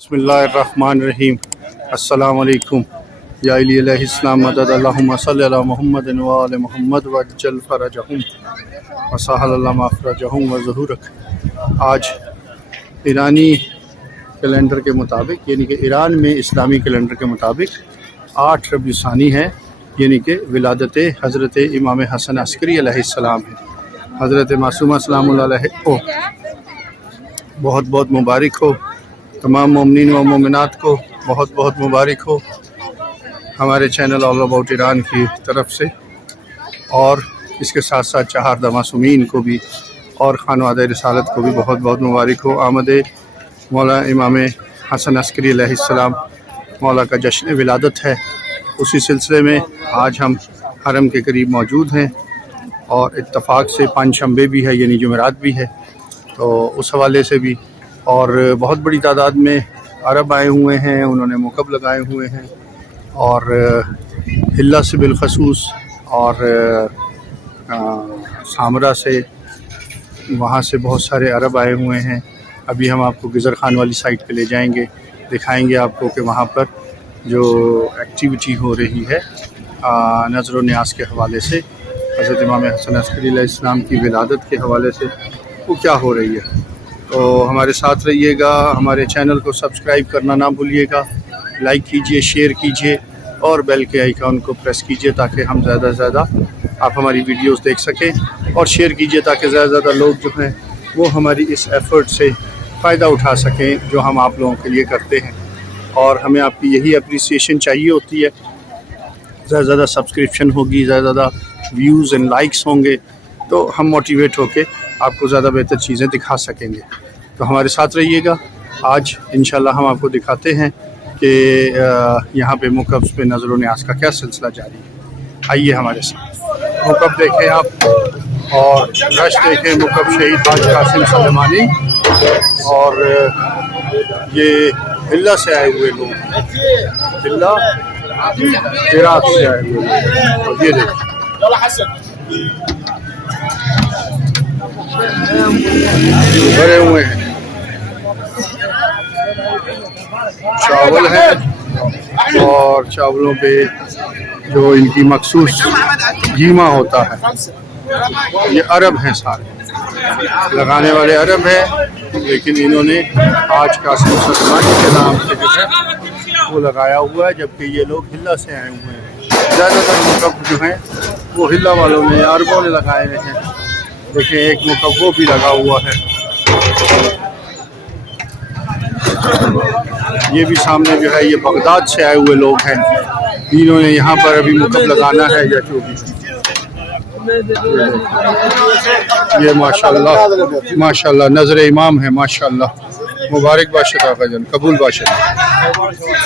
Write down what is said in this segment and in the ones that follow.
बिस्मिल्लाहिर्रहमानिर्रहीम। अस्सलामु अलैकुम। या अलैहिस्सलाम मदद अल्लाहुम्मा सल्लि अला मुहम्मद व आले मुहम्मद वज्जल फरजहुम व सहल मखरजहुम व ज़ुहूरक। आज ईरानी कैलेंडर के मुताबिक, यानी कि ईरान में इस्लामी कैलेंडर के मुताबिक 8 रबीउ सानी है, यानी कि विलादत हज़रत इमाम हसन अस्करी अलैहिस्सलाम है। हज़रत मासूमा सलामुल्लाह अलैहि को बहुत बहुत मुबारक हो। तमाम मोमिनीन व मोमिनात को बहुत बहुत मुबारक हो हमारे चैनल ऑल अबाउट ईरान की तरफ से, और इसके साथ साथ चहारदा मासूमीन को भी और खानवादा रिसालत को भी बहुत बहुत मुबारक हो। आमद मौला इमाम हसन अस्करी अलैहिस्सलाम मौला का जश्न विलादत है। उसी सिलसिले में आज हम हरम के करीब मौजूद हैं और इत्तफाक से पांचशंबे भी है, यानी जुमेरात भी है, तो उस हवाले से भी और बहुत बड़ी तादाद में अरब आए हुए हैं। उन्होंने मुकब लगाए हुए हैं और हिल्ला से बिलखसूस और सामरा से, वहाँ से बहुत सारे अरब आए हुए हैं। अभी हम आपको गिज़र खान वाली साइट पे ले जाएंगे, दिखाएंगे आपको कि वहाँ पर जो एक्टिविटी हो रही है नज़र व न्यास के हवाले से, हज़रत इमाम हसन अस्करी अलैहिस्सलाम की विलादत के हवाले से वो क्या हो रही है। तो हमारे साथ रहिएगा, हमारे चैनल को सब्सक्राइब करना ना भूलिएगा, लाइक कीजिए, शेयर कीजिए और बेल के आइकॉन को प्रेस कीजिए ताकि हम ज़्यादा से ज़्यादा आप हमारी वीडियोस देख सकें, और शेयर कीजिए ताकि ज़्यादा से ज़्यादा लोग जो हैं वो हमारी इस एफ़र्ट से फ़ायदा उठा सकें जो हम आप लोगों के लिए करते हैं। और हमें आपकी यही अप्रिसिएशन चाहिए होती है। ज़्यादा से ज़्यादा सब्सक्रिप्शन होगी, ज़्यादा से ज़्यादा व्यूज़ एंड लाइक्स होंगे तो हम मोटिवेट होकर आपको ज़्यादा बेहतर चीज़ें दिखा सकेंगे। तो हमारे साथ रहिएगा। आज इंशाल्लाह हम आपको दिखाते हैं कि यहाँ पे मुकब पे नज़र व न्यास का क्या सिलसिला जारी है। आइए हमारे साथ मुकब देखें आप, और रश देखें मुकब शहीद हाज कासिम सलेमानी, और ये हिल्ला से आए हुए लोग, हिल्ला इराक से आए हुए लोग, और ये देखें भरे हुए हैं। चावल है और चावलों पे जो इनकी मखसूस कीमा होता है, ये अरब हैं, सारे लगाने वाले अरब हैं, लेकिन इन्होंने आज कासिम सलेमानी के नाम से जो है वो लगाया हुआ है, जबकि ये लोग हिल्ला से आए हुए हैं। ज़्यादातर मुकब जो हैं वो हिल्ला वालों ने, अरबों ने लगाए हुए हैं। देखिए एक मुकब वो भी लगा हुआ है, ये भी सामने जो है ये बगदाद से आए हुए लोग हैं। इन्होंने यहाँ पर अभी मुकब लगाना है या जो भी। ये माशाल्लाह माशाल्लाह नजर इमाम है, माशाल्लाह। मुबारक बादशाह आका जन, कबूल बादशाह।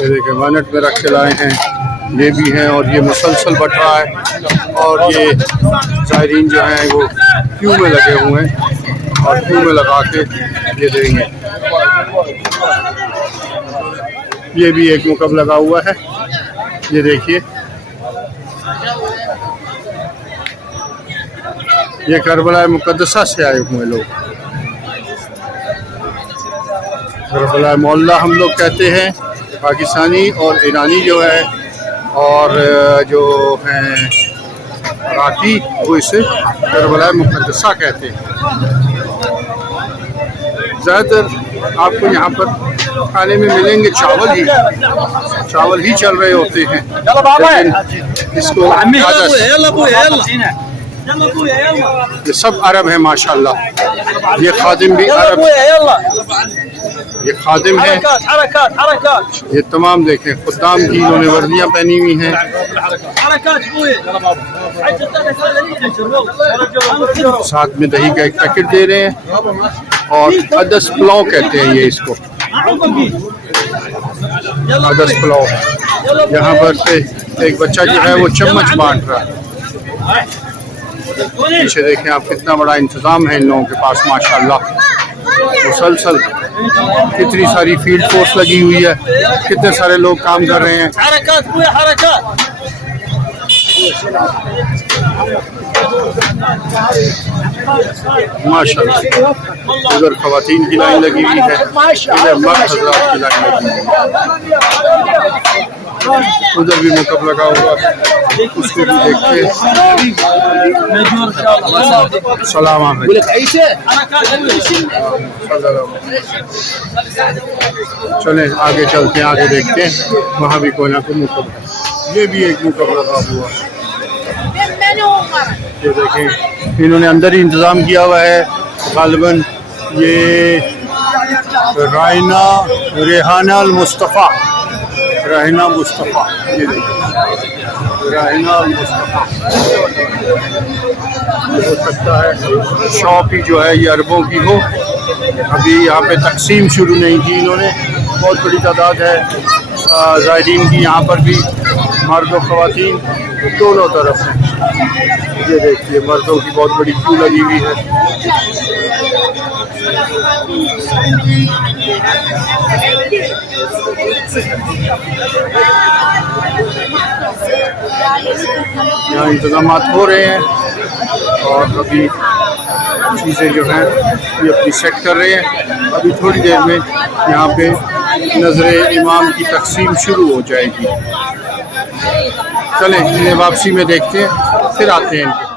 ये देखिए वानट में रख के लाए हैं, ये भी हैं, और ये मुसलसल बट रहा है, और ये ज़ायरीन जो हैं वो क्यू में लगे हुए हैं, और क्यू में लगा के ये देंगे। ये भी एक मुकब लगा हुआ है, ये देखिए, ये करबला मुक़द्दसा से आए हुए लोग, करबला मोहल्ला हम लोग कहते हैं पाकिस्तानी, और ईरानी जो है और जो हैं इराकी वो इसे करबला मुक़द्दसा कहते हैं। ज़्यादातर आपको यहाँ पर खाने में मिलेंगे चावल ही चल रहे होते हैं, लेकिन इसको ये सब अरब है माशाल्लाह। ये खादिम भी अरब, ये खादिम है, ये तमाम देखें खुदाम की इन्होंने वर्दियाँ पहनी हुई हैं। साथ में दही का एक पैकेट दे रहे हैं, और अदस पुलाव कहते हैं ये इसको, अदस पुलाव। यहाँ पर से एक बच्चा जो है वो चम्मच बांट रहा है। पीछे देखें आप, कितना बड़ा इंतज़ाम है इन लोगों के पास माशाल्लाह। मुसलसल कितनी सारी फील्ड फोर्स लगी हुई है, कितने सारे लोग काम कर रहे हैं। माशाल्लाह, उधर खवातीन की लाइन लगी हुई है, इधर मर्द हज़रात की लाइन लगी हुई है। उधर भी मुकब लगा हुआ है, उसको भी देखते हैं। सलाम चलें आगे चलते हैं, आगे देखते हैं, वहाँ भी कोई ना कोई मुकब है। ये भी एक मुकब लगा हुआ है, ये देखें इन्होंने अंदर ही इंतज़ाम किया हुआ है। गालिबन ये रायना रेहाना अल मुस्तफ़ा, रायना मुस्तफ़ा, ये देखिए रायना अल मुस्तफ़ा। हो सकता है शॉप ही जो है ये अरबों की हो, अभी यहाँ पे तकसीम शुरू नहीं की इन्होंने। बहुत बड़ी तादाद है ज़ायरीन की, यहाँ पर भी मर्द और ख़वातीन दोनों तरफ हैं। ये देखिए मर्दों की बहुत बड़ी क्यू लगी हुई है। यहाँ इंतजाम हो रहे हैं और अभी चीज़ें जो हैं ये अपनी सेट कर रहे हैं। अभी थोड़ी देर में यहाँ पे नजरे इमाम की तकसीम शुरू हो जाएगी। चलें इन्हें वापसी में देखते हैं, फिर आते हैं इनके।